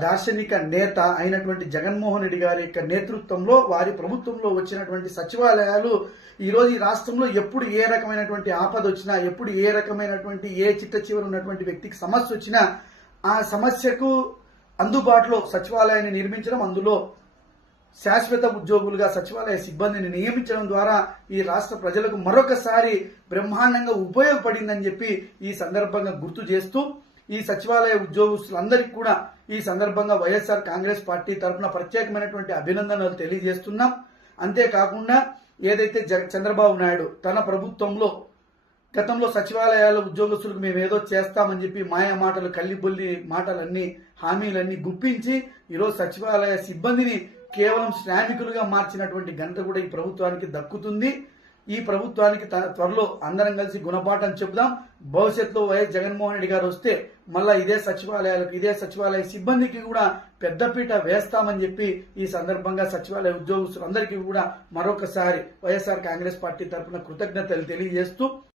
దార్శనిక నేత అయినటువంటి జగన్మోహన్ రెడ్డి గారి యొక్క నేతృత్వంలో వారి ప్రభుత్వంలో వచ్చినటువంటి సచివాలయాలు ఈ రోజు ఈ రాష్ట్రంలో ఎప్పుడు ఏ రకమైనటువంటి ఆపద వచ్చినా ఎప్పుడు ఏ రకమైనటువంటి ఏ చిట్ట చివరి ఉన్నటువంటి వ్యక్తికి సమస్య వచ్చినా ఆ సమస్యకు అందుబాటులో సచివాలయాన్ని నిర్మించడం అందులో శాశ్వత ఉద్యోగులుగా సచివాలయ సిబ్బందిని నియమించడం ద్వారా ఈ రాష్ట్ర ప్రజలకు మరొకసారి బ్రహ్మాండంగా ఉపయోగపడిందని చెప్పి ఈ సందర్భంగా గుర్తు చేస్తూ ఈ సచివాలయ ఉద్యోగస్తులందరికీ కూడా ఈ సందర్భంగా వైఎస్ఆర్ కాంగ్రెస్ పార్టీ తరఫున ప్రత్యేకమైనటువంటి అభినందనలు తెలియజేస్తున్నాం. అంతేకాకుండా ఏదైతే జగ- చంద్రబాబు నాయుడు తన ప్రభుత్వంలో గతంలో సచివాలయాల ఉద్యోగస్తులకు మేము ఏదో చేస్తామని చెప్పి మాయా మాటలు కల్లిబొల్లి మాటలన్నీ హామీలన్నీ గుప్పించి ఈరోజు సచివాలయ సిబ్బందిని కేవలం శ్రామికులుగా మార్చినటువంటి ఘనత కూడా ఈ ప్రభుత్వానికి దక్కుతుంది. ఈ ప్రభుత్వానికి త్వరలో అందరం కలిసి గుణపాఠం చెబుదాం. భవిష్యత్తులో వైఎస్ జగన్మోహన్ రెడ్డి గారు వస్తే మళ్ళా ఇదే సచివాలయాలకు ఇదే సచివాలయ సిబ్బందికి కూడా పెద్దపీట వేస్తామని చెప్పి ఈ సందర్భంగా సచివాలయ ఉద్యోగస్తులందరికీ కూడా మరొకసారి వైఎస్ఆర్ కాంగ్రెస్ పార్టీ తరఫున కృతజ్ఞతలు తెలియజేస్తూ